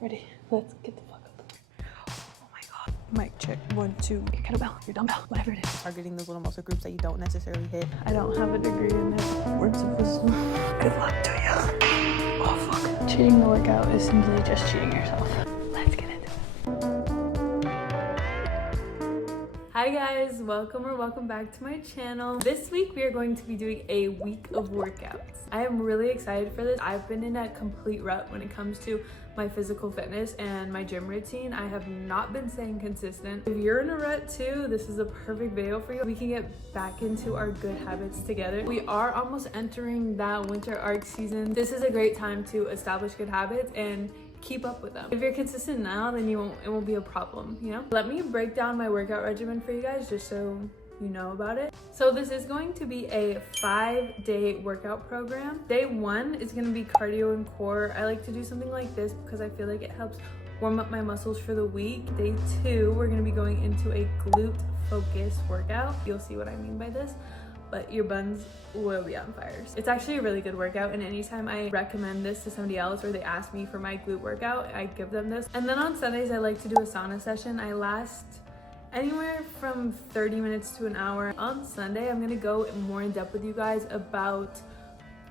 Ready? Let's get the fuck up. Oh my god. Mic check. 1, 2. Your kettlebell, your dumbbell, whatever it is. Targeting those little muscle groups that you don't necessarily hit. I don't have a degree in it. Words of wisdom. Good luck to you. Oh fuck. Cheating the workout is simply just cheating yourself. Let's get into it. Hi guys, welcome back to my channel. This week we are going to be doing a week of workouts. I am really excited for this. I've been in a complete rut when it comes to my physical fitness and my gym routine. I have not been staying consistent. If you're in a rut too, this is a perfect video for you. We can get back into our good habits together. We are almost entering that winter arc season. This is a great time to establish good habits and keep up with them. If you're consistent now, then it won't be a problem, you know? Let me break down my workout regimen for you guys just so you know about it. So this is going to be a 5-day workout program. Day 1 is going to be cardio and core. I like to do something like this because I feel like it helps warm up my muscles for the week. Day 2, we're going to be going into a glute focus workout. You'll see what I mean by this, but your buns will be on fire. It's actually a really good workout, and anytime I recommend this to somebody else or they ask me for my glute workout, I give them this. And then on Sundays, I like to do a sauna session. I last anywhere from 30 minutes to an hour. On Sunday, I'm gonna go more in depth with you guys about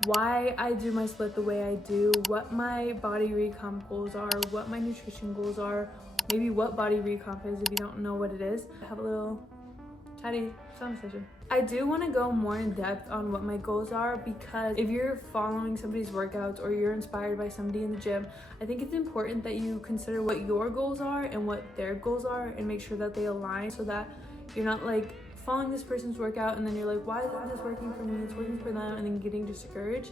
why I do my split the way I do, what my body recomp goals are, what my nutrition goals are, maybe what body recomp is if you don't know what it is. I have a little chatty sauna session. I do want to go more in depth on what my goals are, because if you're following somebody's workouts or you're inspired by somebody in the gym, I think it's important that you consider what your goals are and what their goals are and make sure that they align, so that you're not like following this person's workout and then you're like, why isn't this working for me? It's working for them, and then getting discouraged.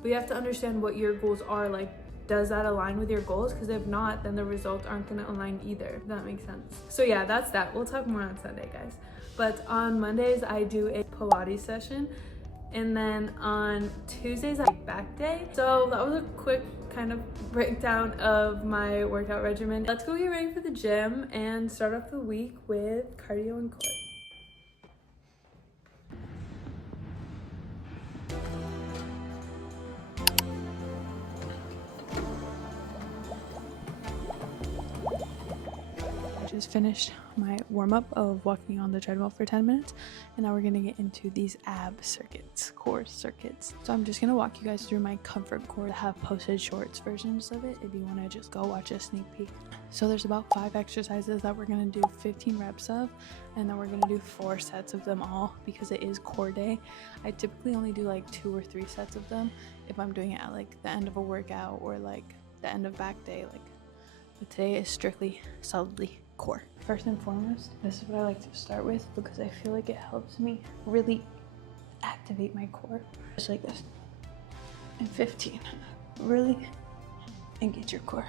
But you have to understand what your goals are. Like, does that align with your goals? Because if not, then the results aren't going to align either, if that makes sense. So yeah, that's that. We'll talk more on Sunday, guys. But on Mondays, I do a Pilates session. And then on Tuesdays, I have back day. So that was a quick kind of breakdown of my workout regimen. Let's go get ready for the gym and start off the week with cardio and core. Just finished my warm-up of walking on the treadmill for 10 minutes, and now we're gonna get into these ab circuits, core circuits. So I'm just gonna walk you guys through my comfort core. I have posted shorts versions of it if you want to just go watch a sneak peek. So there's about 5 exercises that we're gonna do 15 reps of, and then we're gonna do 4 sets of them all because it is core day. I typically only do like 2 or 3 sets of them if I'm doing it at like the end of a workout or like the end of back day, but today is strictly solidly core. First and foremost, this is what I like to start with because I feel like it helps me really activate my core. Just like this. And 15. Really engage your core.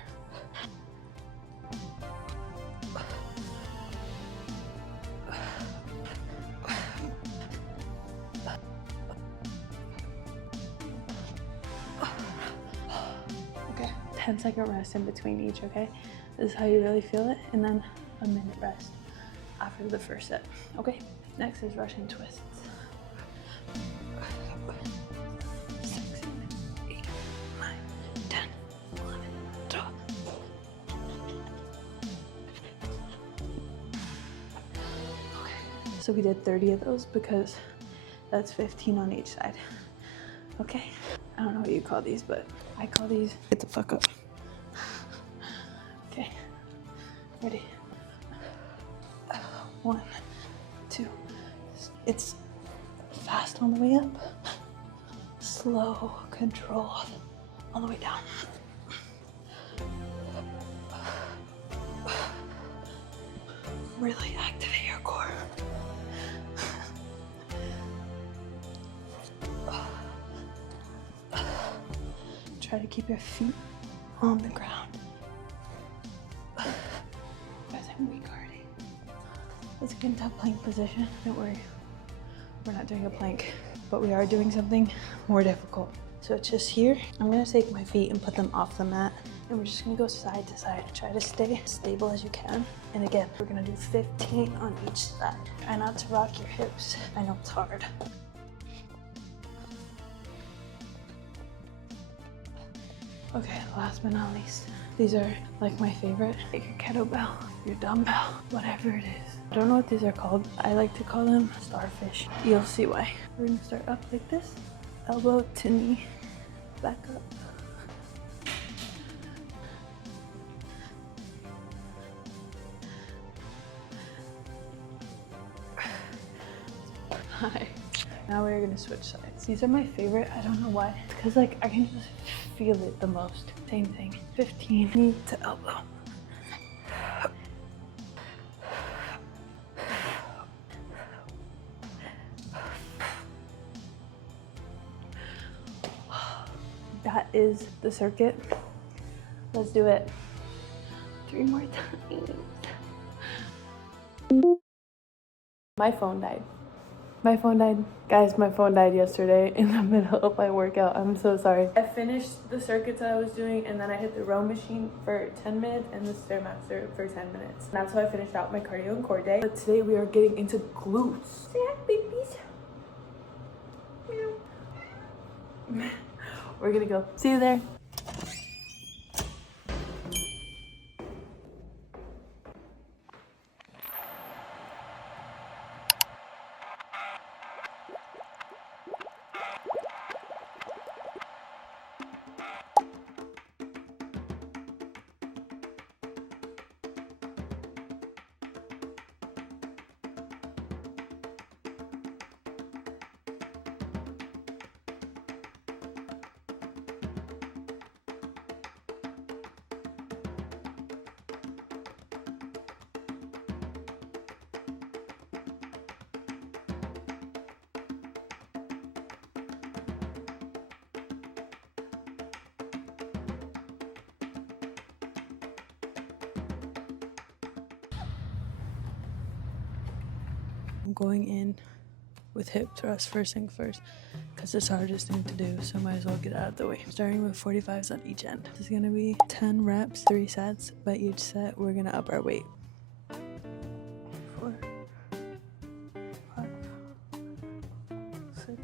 Okay, 10-second rest in between each, okay? This is how you really feel it, and then a minute rest after the first set. Okay, next is Russian twists. 6, 7, 8, 9, 10, 11, 12. Okay, so we did 30 of those because that's 15 on each side. Okay, I don't know what you call these, but I call these get the fuck up. Okay, ready? 1, 2. It's fast on the way up, slow, controlled on the way down. Really activate your core. Try to keep your feet on the ground. Guys, I'm weak already. Let's get into a plank position. Don't worry, we're not doing a plank, but we are doing something more difficult. So it's just here. I'm gonna take my feet and put them off the mat, and we're just gonna go side to side. Try to stay as stable as you can. And again, we're gonna do 15 on each side. Try not to rock your hips. I know it's hard. Okay, last but not least, these are like my favorite. Take your kettlebell, your dumbbell, whatever it is. I don't know what these are called. I like to call them starfish. You'll see why. We're gonna start up like this, elbow to knee, back up. Hi. Now we're gonna switch sides. These are my favorite. I don't know why. It's because like I can just feel it the most. Same thing. 15 knee to elbow. That is the circuit. Let's do it 3 more times. My phone died. My phone died. Guys, my phone died yesterday in the middle of my workout. I'm so sorry. I finished the circuits I was doing and then I hit the row machine for 10 minutes and the Stairmaster for 10 minutes. And that's how I finished out my cardio and core day. But today we are getting into glutes. Say hi, babies. Meow. We're gonna go. See you there. I'm going in with hip thrust first thing first because it's the hardest thing to do, so might as well get out of the way. Starting with 45s on each end. This is gonna be 10 reps, 3 sets. By each set, we're gonna up our weight. 4, 5, 6,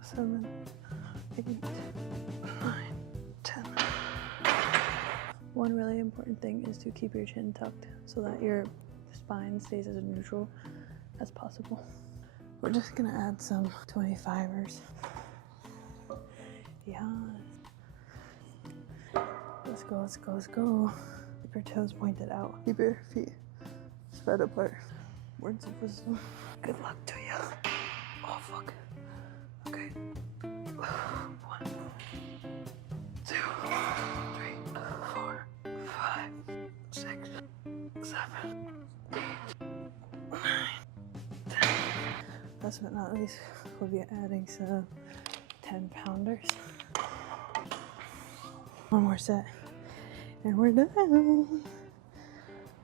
7, 8, 9, 10. One really important thing is to keep your chin tucked so that your spine stays as neutral as possible. We're just gonna add some 25ers. Yeah. Let's go, let's go, let's go. Keep your toes pointed out. Keep your feet spread apart. Words of wisdom. Good luck to you. Oh, fuck. Okay. 1, 2, 3, 4, 5, 6, 7, 8, 9, 10. Last but not least, we'll be adding some 10-pounders. One more set, and we're done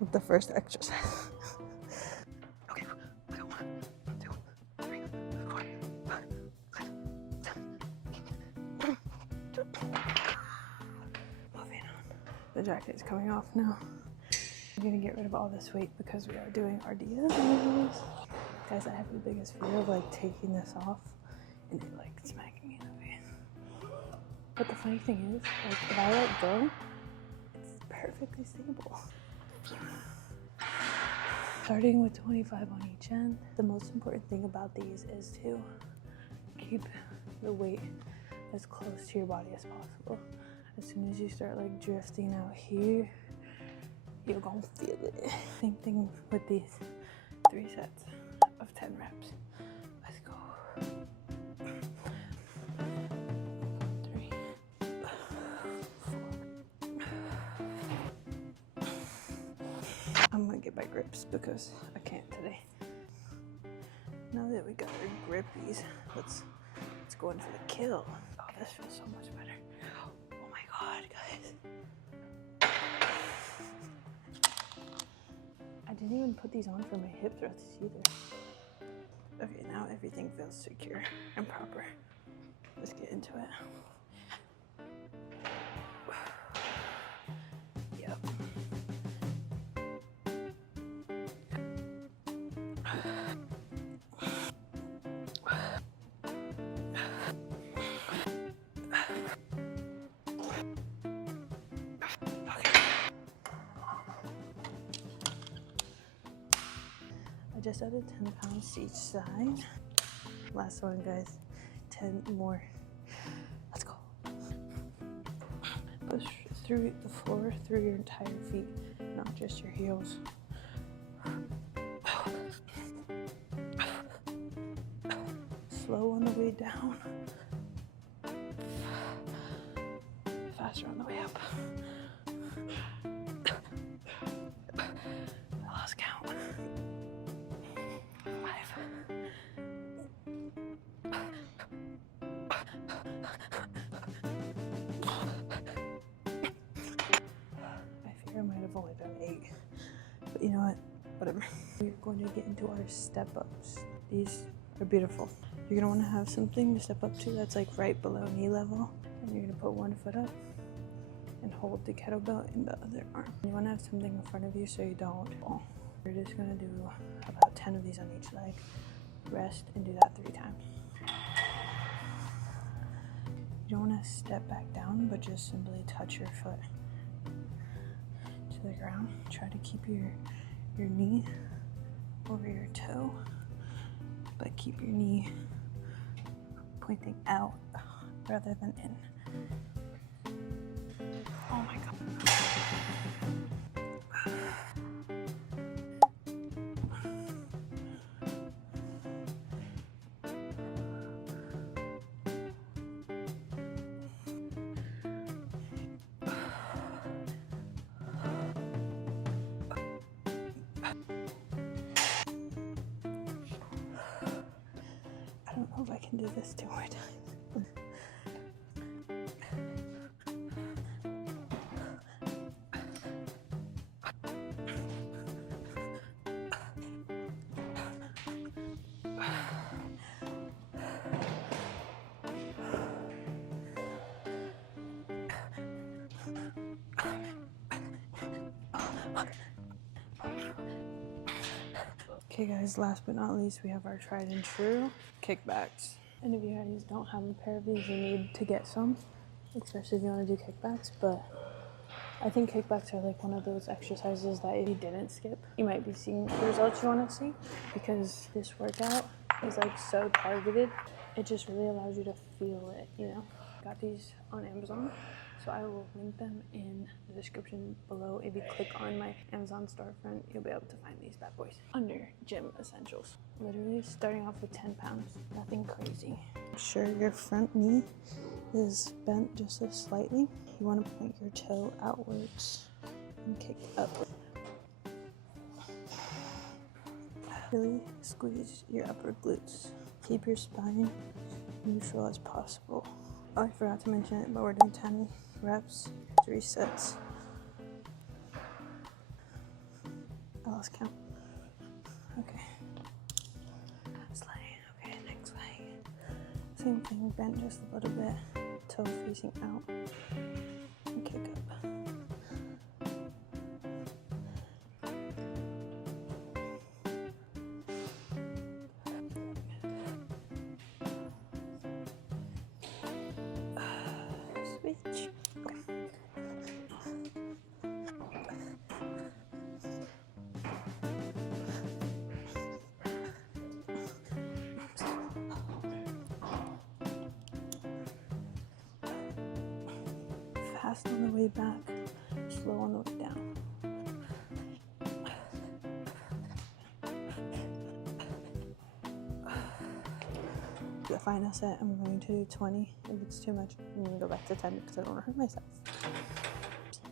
with the first exercise. Okay, let's go. 1, 2, 3, 4, 5, 6, 7, 8. Moving on. The jacket is coming off now. I'm gonna get rid of all this weight because we are doing RDLs. Guys, I have the biggest fear of like taking this off and it like smacking me in the face. But the funny thing is, like if I let go, it's perfectly stable. Starting with 25 on each end. The most important thing about these is to keep the weight as close to your body as possible. As soon as you start like drifting out here, you're gonna feel it. Same thing with these 3 sets of 10 reps. Let's go. 3, 4. I'm gonna get my grips because I can't today. Now that we got our grippies, let's go in for the kill. Oh, this feels so much better. Oh my god, guys. I didn't even put these on for my hip thrusts either. Okay, now everything feels secure and proper. Let's get into it. Yep. I just added 10 pounds to each side. Last one, guys. 10 more. Let's go. Push through the floor, through your entire feet, not just your heels. Slow on the way down. Faster on the way up. I lost count. 5. I fear I might have only done 8. But you know what? Whatever. We're going to get into our step ups. These are beautiful. You're gonna want to have something to step up to that's like right below knee level. And you're gonna put one foot up and hold the kettlebell in the other arm. You want to have something in front of you so you don't fall. We're just gonna do about 10 of these on each leg. Rest and do that 3 times. You don't want to step back down, but just simply touch your foot to the ground. Try to keep your knee over your toe, but keep your knee pointing out rather than in. Oh my God. I don't know if I can do this 2 more times. Okay guys, last but not least, we have our tried and true kickbacks. And if you guys don't have a pair of these, you need to get some, especially if you want to do kickbacks. But I think kickbacks are like one of those exercises that if you didn't skip, you might be seeing the results you want to see, because this workout is like so targeted. It just really allows you to feel it, you know. Got these on Amazon, so I will link them in the description below. If you click on my Amazon storefront, you'll be able to find these bad boys under gym essentials. Literally starting off with 10 pounds, nothing crazy. Make sure your front knee is bent just so slightly. You want to point your toe outwards and kick up. Really squeeze your upper glutes. Keep your spine neutral as possible. Oh, I forgot to mention it, but we're doing 10 reps, 3 sets. I lost count. Okay. Last leg. Okay, next leg. Same thing, bend just a little bit, toe facing out, and kick up. Switch. Fast on the way back, slow on the way down. The final set, I'm going to do 20. If it's too much, I'm going to go back to 10 because I don't want to hurt myself.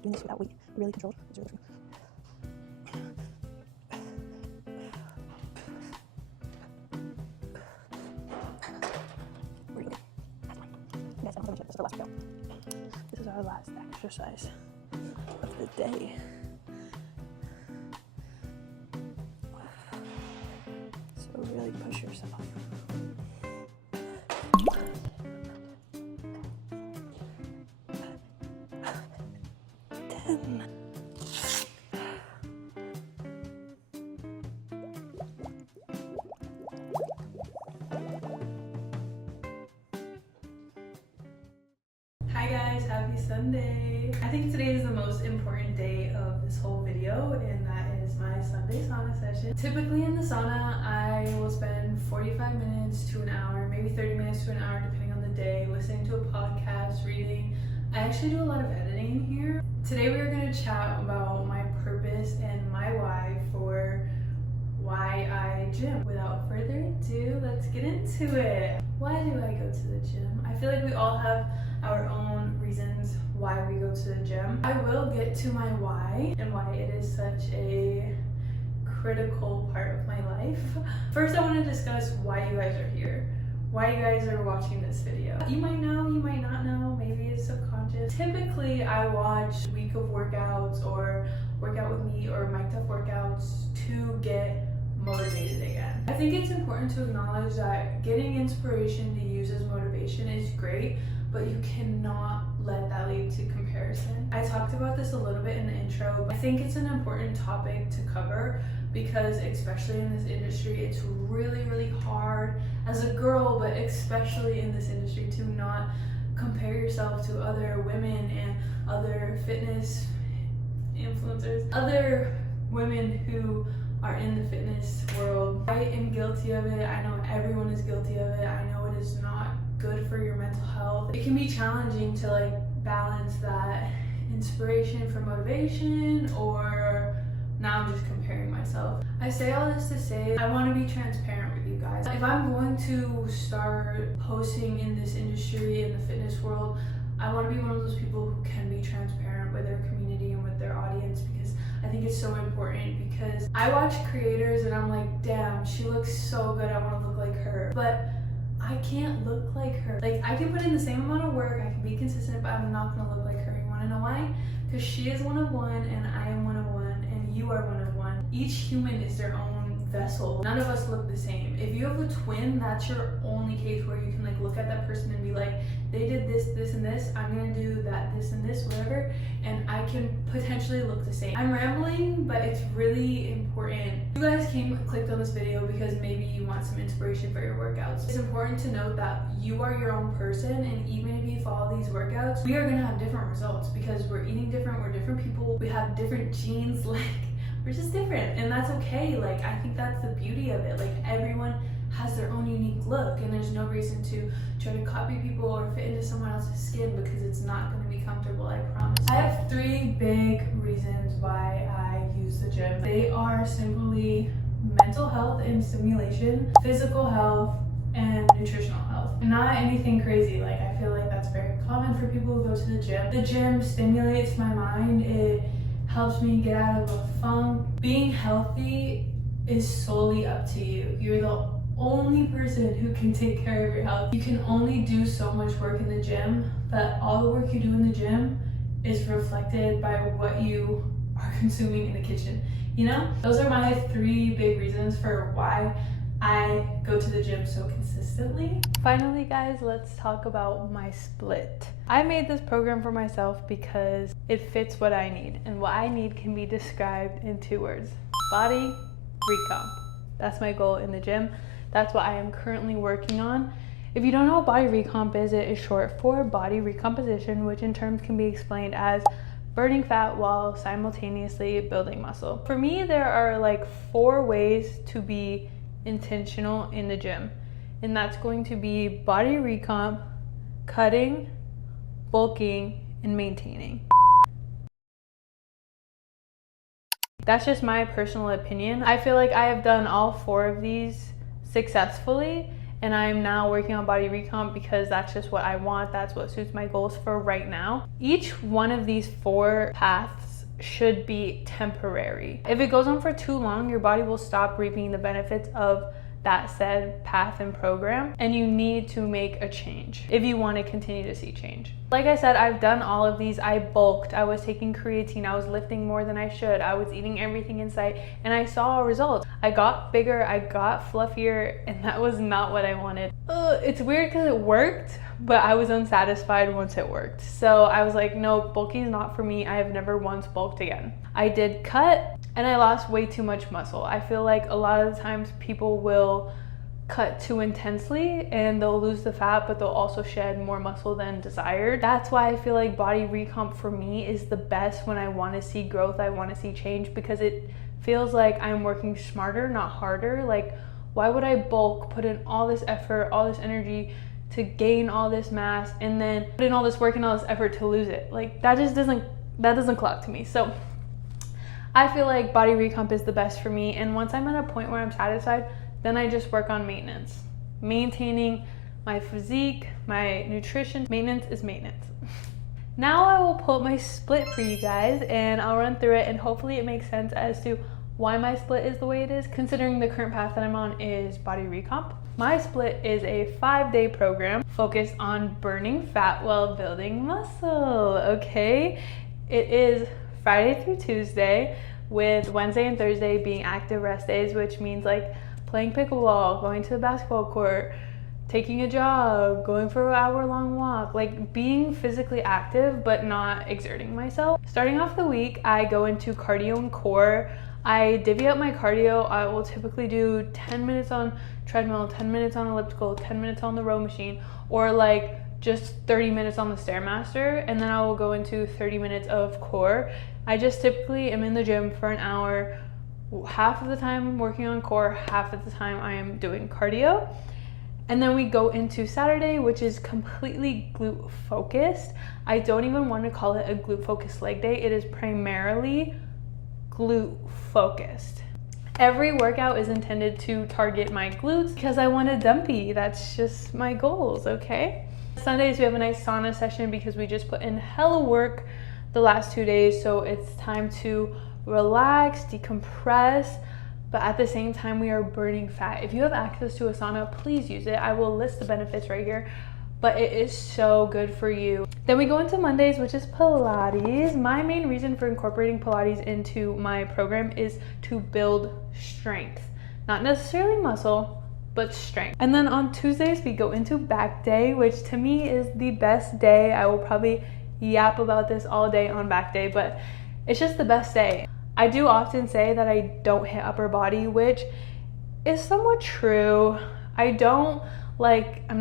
Doing this without weight, really controlled. It's really This is our last exercise of the day. So really push yourself. 10. Hi guys, happy Sunday. I think today is the most important day of this whole video, and that is my Sunday sauna session. Typically in the sauna, I will spend 45 minutes to an hour, maybe 30 minutes to an hour, depending on the day, listening to a podcast, reading. I actually do a lot of editing here. Today we are going to chat about my purpose and my why for why I gym. Without further ado, let's get into it. Why do I go to the gym? I feel like we all have our own reasons why we go to the gym. I will get to my why and why it is such a critical part of my life. First, I want to discuss why you guys are here. Why you guys are watching this video. You might know, you might not know, maybe it's subconscious. Typically, I watch week of workouts or workout with me or mic'd up workouts to get motivated again. I think it's important to acknowledge that getting inspiration to use as motivation is great, but you cannot let that lead to comparison. I talked about this a little bit in the intro, but I think it's an important topic to cover because especially in this industry, it's really, really hard as a girl, but especially in this industry to not compare yourself to other women and other fitness influencers, other women who are in the fitness world. I am guilty of it. I know everyone is guilty of it. I know it is not good for your mental health. It can be challenging to balance that inspiration for motivation, or now I'm just comparing myself. I say all this to say I want to be transparent with you guys. If I'm going to start posting in this industry, in the fitness world, I want to be one of those people who can be transparent with their community and with their audience, because I think it's so important. Because I watch creators and I'm like, damn, she looks so good, I want to look like her. But I can't look like her. I can put in the same amount of work, I can be consistent, but I'm not going to look like her. You want to know why? Because she is one of one and I am one of one and you are one of one. Each human is their own vessel. None of us look the same. If you have a twin, that's your only case where you can look at that person and be like, they did this, this, and this, I'm gonna do that, this, and this, whatever, and I can potentially look the same. I'm rambling, but it's really important. You guys clicked on this video because maybe you want some inspiration for your workouts. It's important to note that you are your own person, and even if you follow these workouts, we are gonna have different results because we're eating different, we're different people, we have different genes, we're just different, and that's okay. I think that's the beauty of it. Everyone has their own unique look, and there's no reason to try to copy people or fit into someone else's skin because it's not going to be comfortable, I promise. I have 3 big reasons why I use the gym. They are simply mental health and stimulation, physical health, and nutritional health. Not anything crazy. I feel like that's very common for people who go to the gym. The gym stimulates my mind. It helps me get out of a funk. Being healthy is solely up to you. You're the only person who can take care of your health. You can only do so much work in the gym, but all the work you do in the gym is reflected by what you are consuming in the kitchen. Those are my 3 big reasons for why I go to the gym so consistently. Finally, guys, let's talk about my split. I made this program for myself because it fits what I need, and what I need can be described in 2 words: body recomp. That's my goal in the gym. That's what I am currently working on. If you don't know what body recomp is, it is short for body recomposition, which in terms can be explained as burning fat while simultaneously building muscle. For me, there are 4 ways to be intentional in the gym, and that's going to be body recomp, cutting, bulking, and maintaining. That's just my personal opinion. I feel like I have done all 4 of these successfully, and I'm now working on body recomp because that's just what I want. That's what suits my goals for right now. Each one of these 4 paths should be temporary. If it goes on for too long, your body will stop reaping the benefits of that said path and program, and you need to make a change if you want to continue to see change. Like I said, I've done all of these. I bulked, I was taking creatine, I was lifting more than I should, I was eating everything in sight, and I saw results. I got bigger, I got fluffier, and that was not what I wanted. It's weird because it worked, but I was unsatisfied once it worked. So I was like, no, bulking is not for me. I have never once bulked again. I did cut, and I lost way too much muscle. I feel like a lot of the times people will cut too intensely and they'll lose the fat, but they'll also shed more muscle than desired. That's why I feel like body recomp for me is the best when I want to see growth, I want to see change, because it feels like I'm working smarter, not harder. Like, why would I bulk, put in all this effort, all this energy to gain all this mass, and then put in all this work and all this effort to lose it? Like, that doesn't clock to me. So I feel like body recomp is the best for me, and once I'm at a point where I'm satisfied, then I just work on maintenance. Maintaining my physique, my nutrition. Maintenance is maintenance. Now I will pull up my split for you guys and I'll run through it, and hopefully it makes sense as to why my split is the way it is, considering the current path that I'm on is body recomp. My split is a 5-day program focused on burning fat while building muscle, okay? It is Friday through Tuesday, with Wednesday and Thursday being active rest days, which means like playing pickleball, going to the basketball court, taking a jog, going for an hour-long walk, like being physically active but not exerting myself. Starting off the week, I go into cardio and core. I divvy up my cardio. I will typically do 10 minutes on treadmill, 10 minutes on elliptical, 10 minutes on the row machine, or like just 30 minutes on the Stairmaster, and then I will go into 30 minutes of core. I just typically am in the gym for an hour. Half of the time working on core, half of the time I am doing cardio. And then we go into Saturday, which is completely glute focused. I don't even want to call it a glute focused leg day. It is primarily glute focused. Every workout is intended to target my glutes because I want a dumpy. That's just my goals, okay? Sundays we have a nice sauna session because we just put in hella work the last 2 days, so it's time to relax, decompress, but at the same time we are burning fat. If you have access to a sauna, please use it. I will list the benefits right here, but it is so good for you. Then we go into Mondays, which is Pilates. My main reason for incorporating Pilates into my program is to build strength, not necessarily muscle, but strength. And then on Tuesdays we go into back day, which to me is the best day. I will probably yap about this all day on back day, but it's just the best day. I do often say that I don't hit upper body, which is somewhat true. I'm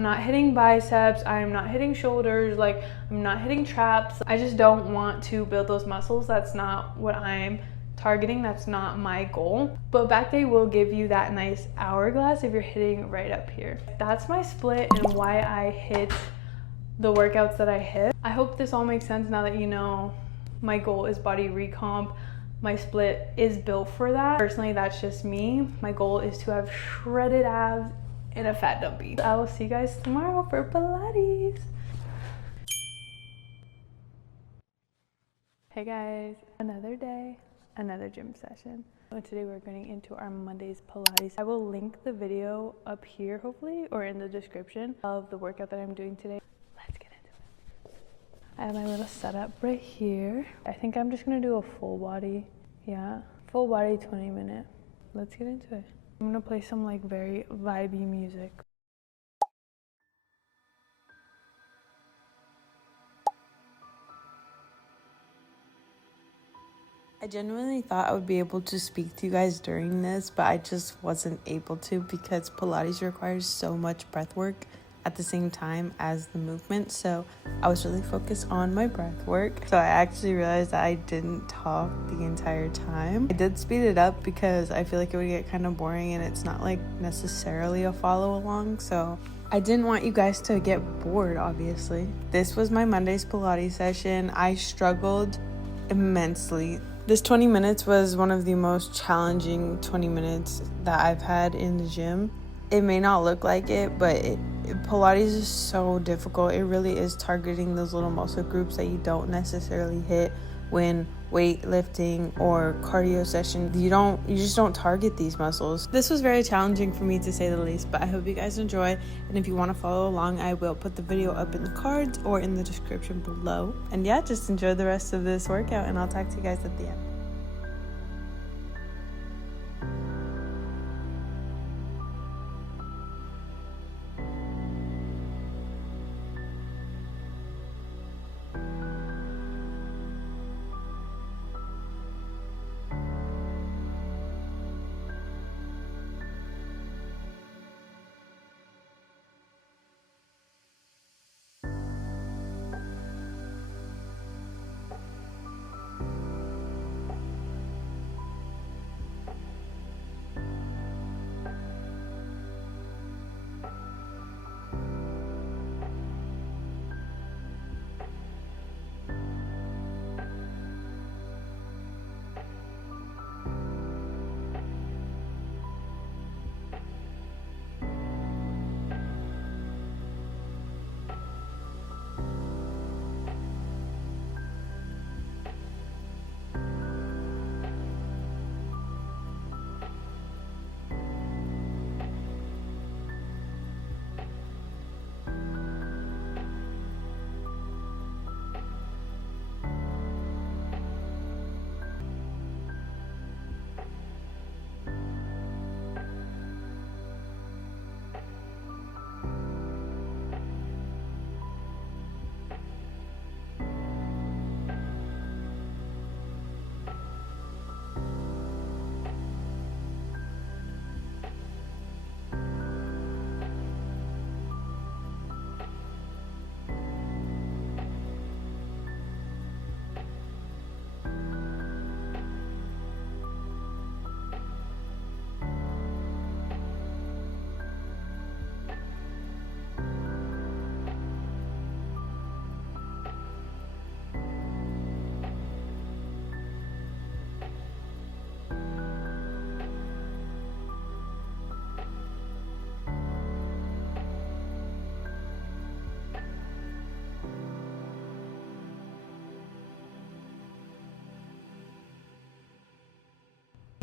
not hitting biceps, I'm not hitting shoulders, like I'm not hitting traps. I just don't want to build those muscles. That's not what I'm targeting. That's not my goal. But back day will give you that nice hourglass if you're hitting right up here. That's my split and why I hit the workouts that I hit. I hope this all makes sense now that you know my goal is body recomp. My split is built for that. Personally, that's just me. My goal is to have shredded abs and a fat dumpy. I will see you guys tomorrow for Pilates. Hey guys, another day, another gym session. So today we're getting into our Monday's Pilates. I will link the video up here hopefully, or in the description of the workout that I'm doing today. Let's get into it. I have my little setup right here. I think I'm just gonna do a full body. Yeah, full body 20-minute. Let's get into it. I'm gonna play some like very vibey music. I genuinely thought I would be able to speak to you guys during this, but I just wasn't able to because Pilates requires so much breath work at the same time as the movement. So I was really focused on my breath work. So I actually realized that I didn't talk the entire time. I did speed it up because I feel like it would get kind of boring and it's not like necessarily a follow along. So I didn't want you guys to get bored, obviously. This was my Monday's Pilates session. I struggled immensely. This 20 minutes was one of the most challenging 20 minutes that I've had in the gym. It may not look like it, but Pilates is so difficult. It really is targeting those little muscle groups that you don't necessarily hit when weightlifting or cardio session. You just don't target these muscles. This was very challenging for me to say the least, but I hope you guys enjoy. And if you want to follow along, I will put the video up in the cards or in the description below. And yeah, just enjoy the rest of this workout and I'll talk to you guys at the end.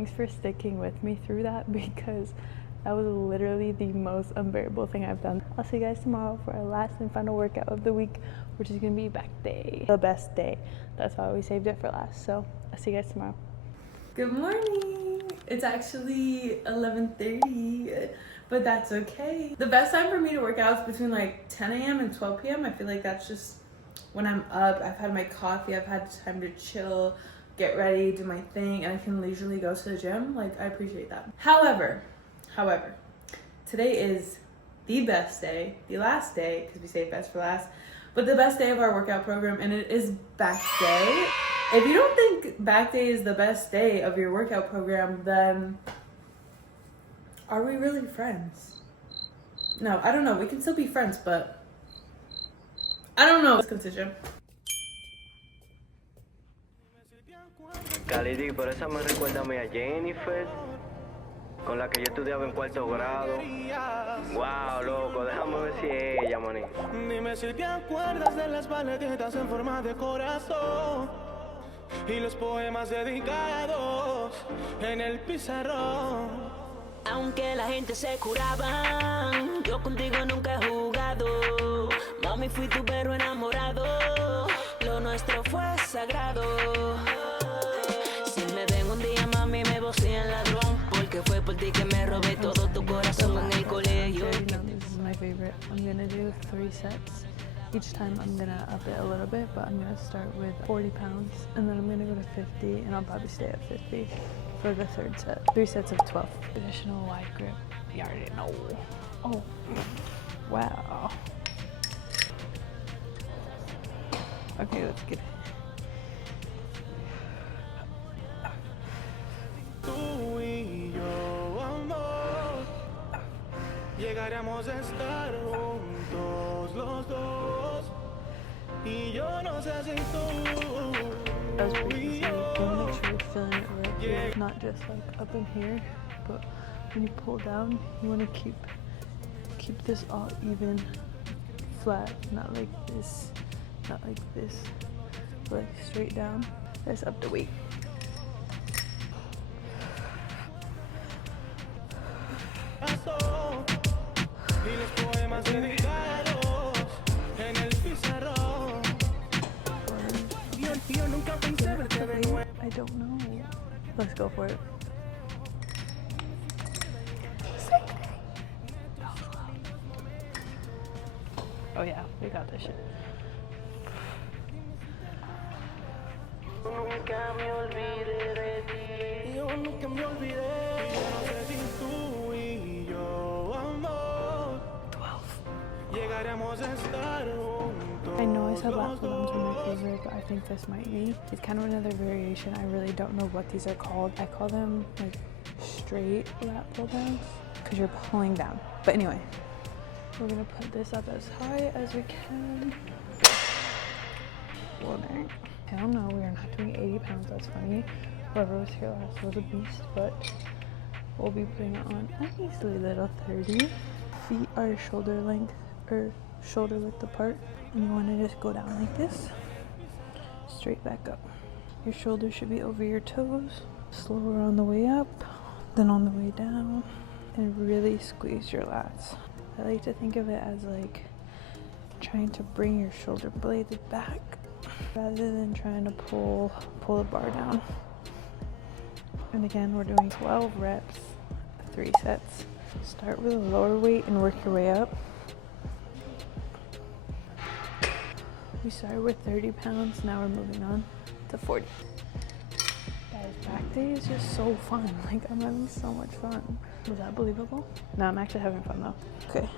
Thanks for sticking with me through that because that was literally the most unbearable thing I've done. I'll see you guys tomorrow for our last and final workout of the week, which is gonna be back day. The best day. That's why we saved it for last. So I'll see you guys tomorrow. Good morning. It's actually 11:30, but that's okay. The best time for me to work out is between like 10 a.m. and 12 p.m. I feel like that's just when I'm up. I've had my coffee, I've had time to chill, get ready, do my thing, and I can leisurely go to the gym. Like, I appreciate that. However, today is the best day, the last day, because we say best for last, but the best day of our workout program, and it is back day. If you don't think back day is the best day of your workout program, then are we really friends? No, I don't know. We can still be friends, but I don't know. Let's go to the gym. Calidi, por eso me recuerda a mí a Jennifer, con la que yo estudiaba en cuarto grado. Wow, loco, déjame ver si es ella, maní. Dime si te acuerdas de las paletitas en forma de corazón y los poemas dedicados en el pizarrón. Aunque la gente se curaba, yo contigo nunca he jugado. Mami, fui tu perro enamorado, lo nuestro fue sagrado. Por ti que me robé todo tu corazón en el colegio. This is my favorite. I'm gonna do 3 sets. Each time I'm gonna up it a little bit, but I'm gonna start with 40 pounds and then I'm gonna go to 50 and I'll probably stay at 50 for the 3rd set. 3 sets of 12. Additional wide grip. You already know. Oh, wow. Okay, let's get it. Llegaremos a estar juntos los dos y yo no sé si tú. That was pretty easy. You want to make sure you're feeling it right here, not just like up in here, but when you pull down, you want to keep this all even, flat, not like this, but like straight down. That's up the weight. I don't know. Let's go for it. Oh yeah, we got this shit. I know I said lap pull downs were my favorite, but I think this might be. It's kind of another variation. I really don't know what these are called. I call them like straight lap pull downs because you're pulling down. But anyway, we're gonna put this up as high as we can. Hell no, we are not doing 80 pounds. That's funny. Whoever was here last was a beast, but we'll be putting it on a easily little 30. Feet are shoulder length or shoulder width apart, and you want to just go down like this, straight back up. Your shoulders should be over your toes, slower on the way up, then on the way down, and really squeeze your lats. I like to think of it as like trying to bring your shoulder blades back rather than trying to pull the bar down. And again, we're doing 12 reps, 3 sets. Start with a lower weight and work your way up. We started with 30 pounds, now we're moving on to 40. Guys, back day is just so fun. Like, I'm having so much fun. Was that believable? No, I'm actually having fun though. Okay,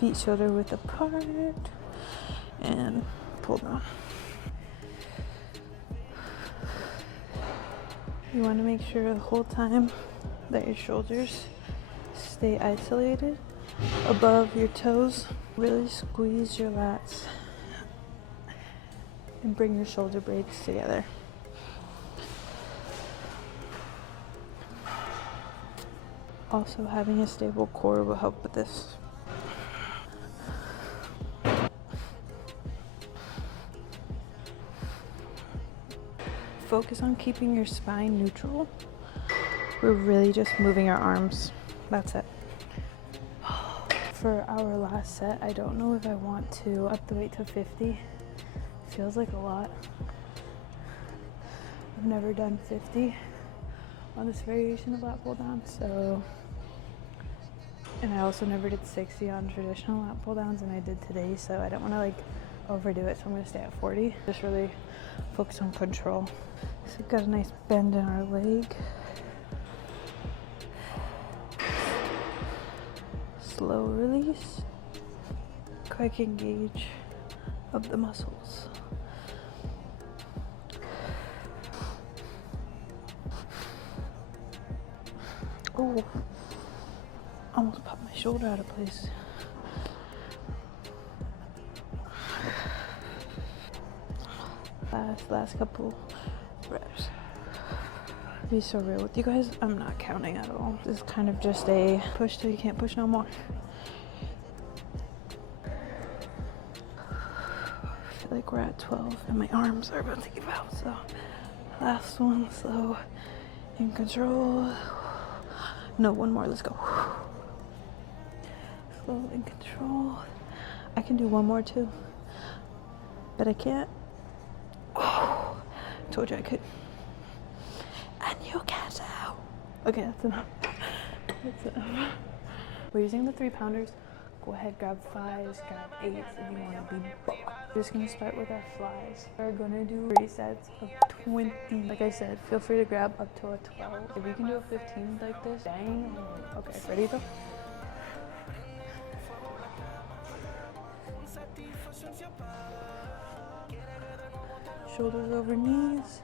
feet shoulder width apart and pull down. You want to make sure the whole time that your shoulders stay isolated above your toes. Really squeeze your lats and bring your shoulder blades together. Also, having a stable core will help with this. Focus on keeping your spine neutral We're really just moving our arms. That's it. For our last set, I don't know if I want to up the weight to 50. Feels like a lot. I've never done 50 on this variation of lat pull down, so. And I also never did 60 on traditional lat pull downs, and I did today, so I don't want to like overdo it, so I'm gonna stay at 40. Just really focus on control. So we've got a nice bend in our leg. Slow release. Quick engage of the muscles. Oh, almost popped my shoulder out of place. Last couple reps. Be so real with you guys, I'm not counting at all. This is kind of just a push till you can't push no more. I feel like we're at 12 and my arms are about to give out, so last one, slow, in control. No, one more, let's go. Slow, in control. I can do one more too, but I can't. Oh, told you I could. And you can't out. Okay, that's enough. That's enough. We're using the 3-pounders. Go ahead, grab 5s, grab 8s if you want to be buff. We're just gonna start with our flies. We're gonna do 3 sets of 20. Like I said, feel free to grab up to a 12. If you can do a 15 like this, dang. Okay, ready though? Shoulders over knees.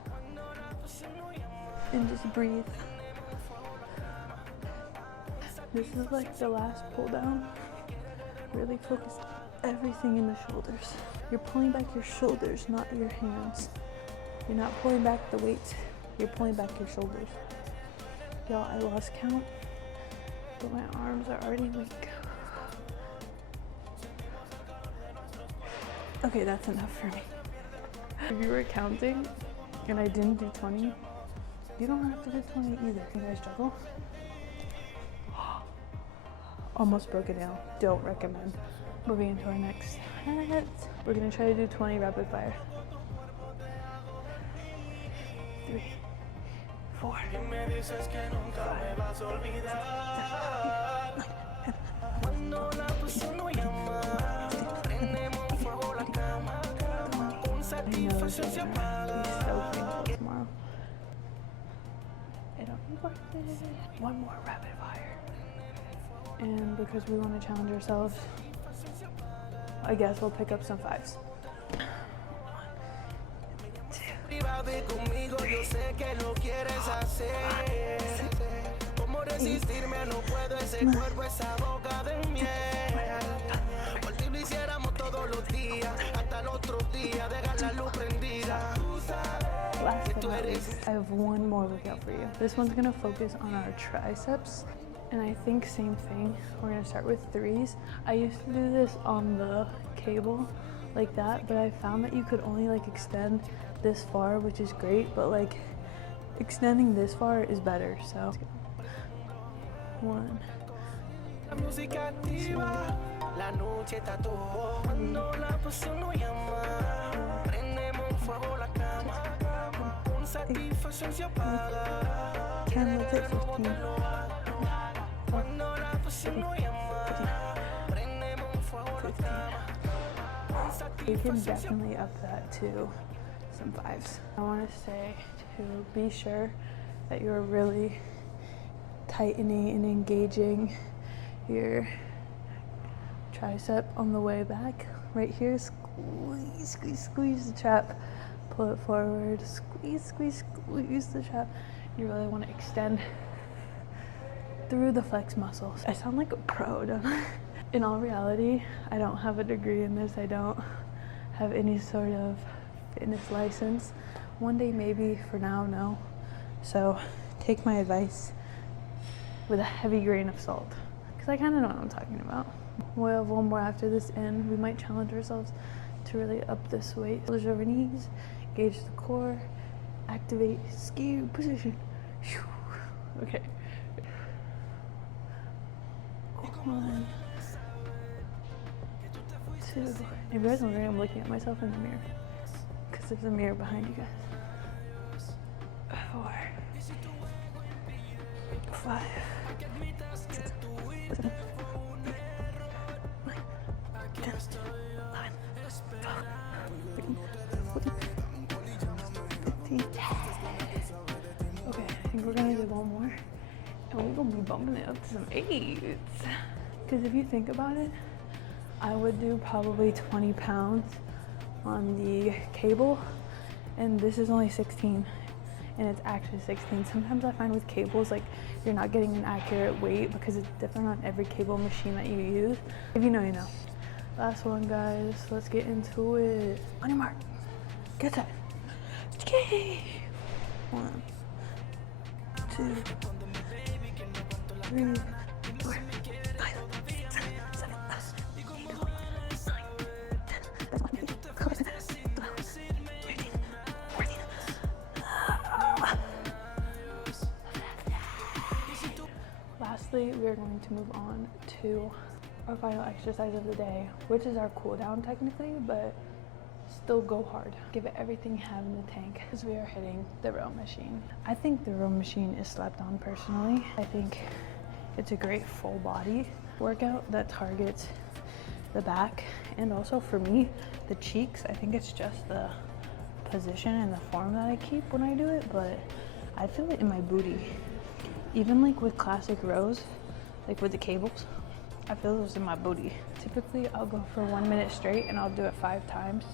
And just breathe. This is like the last pull down. Really focus everything in the shoulders. You're pulling back your shoulders, not your hands. You're not pulling back the weight. You're pulling back your shoulders. Y'all, I lost count, but my arms are already weak. Okay, that's enough for me. If you were counting and I didn't do 20, you don't have to do 20 either. You guys juggle? Almost broke it down. Don't recommend. Moving into our next set. We're gonna try to do 20 rapid fire. 3, 4, 5, tomorrow. It'll be worth it. One more rapid fire. And because we want to challenge ourselves, I guess we'll pick up some 5s. 1, 2, 3, 4. I have one more workout for you. This one's gonna focus on our triceps. And I think same thing. We're gonna start with 3s. I used to do this on the cable like that, but I found that you could only like extend this far, which is great, but like extending this far is better. So 1, 2, 3, 10, let's hit 15. You can definitely up that to some 5s. I want to say to be sure that you're really tightening and engaging your tricep on the way back. Right here, squeeze, squeeze, squeeze the trap. Pull it forward, squeeze, squeeze, squeeze the trap. You really want to extend through the flex muscles. I sound like a pro, don't I? In all reality, I don't have a degree in this. I don't have any sort of fitness license. One day maybe, for now, no. So take my advice with a heavy grain of salt, because I kind of know what I'm talking about. We'll have one more after this, and we might challenge ourselves to really up this weight. Shoulders over knees, engage the core, activate ski position. Okay. 1, 2. If you guys wondering, I'm looking at myself in the mirror because there's a mirror behind you guys. 4, 5, 6, 7, 8, 9, 10, 11, 12, 13, 14, 15. Okay, I think we're gonna do one more. And we're gonna be bumping it up to some 8s. Because if you think about it, I would do probably 20 pounds on the cable, and this is only 16, and it's actually 16. Sometimes I find with cables, like, you're not getting an accurate weight because it's different on every cable machine that you use. If you know, you know. Last one, guys. Let's get into it. On your mark. Get set. Okay. 1, 2, 3, 4, 5, 6, 7, 8, 9, 10, 11, 12, 13, 14. Lastly, we are going to move on to our final exercise of the day, which is our cool down technically, but still go hard. Give it everything you have in the tank, because we are hitting the row machine. I think the row machine is slept on personally. I think it's a great full body workout that targets the back, and also for me, the cheeks. I think it's just the position and the form that I keep when I do it, but I feel it in my booty. Even like with classic rows, like with the cables, I feel those in my booty. Typically, I'll go for 1 minute straight and I'll do it 5 times.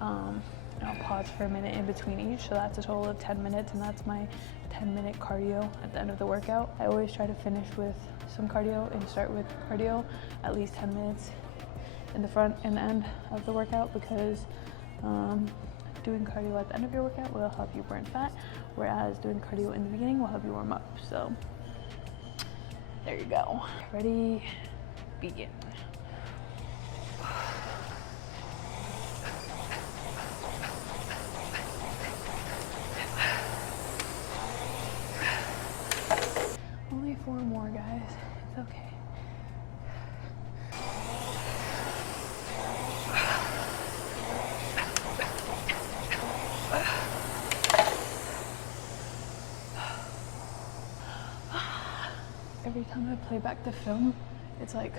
And I'll pause for a minute in between each, so that's a total of 10 minutes, and that's my 10-minute cardio at the end of the workout. I always try to finish with some cardio and start with cardio, at least 10 minutes in the front and the end of the workout, because doing cardio at the end of your workout will help you burn fat, whereas doing cardio in the beginning will help you warm up. So there you go. Ready, begin. Only 4 more, guys. It's okay. Every time I play back the film, it's like,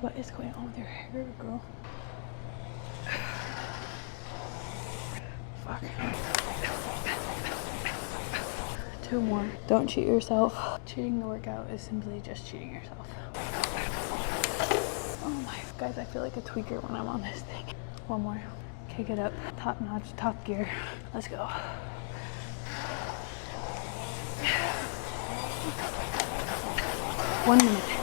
what is going on with your hair, girl? Fuck. 2 more. Don't cheat yourself. Cheating the workout is simply just cheating yourself. Oh my, guys, I feel like a tweaker when I'm on this thing. 1 more. Kick it up. Top notch, top gear. Let's go. One minute.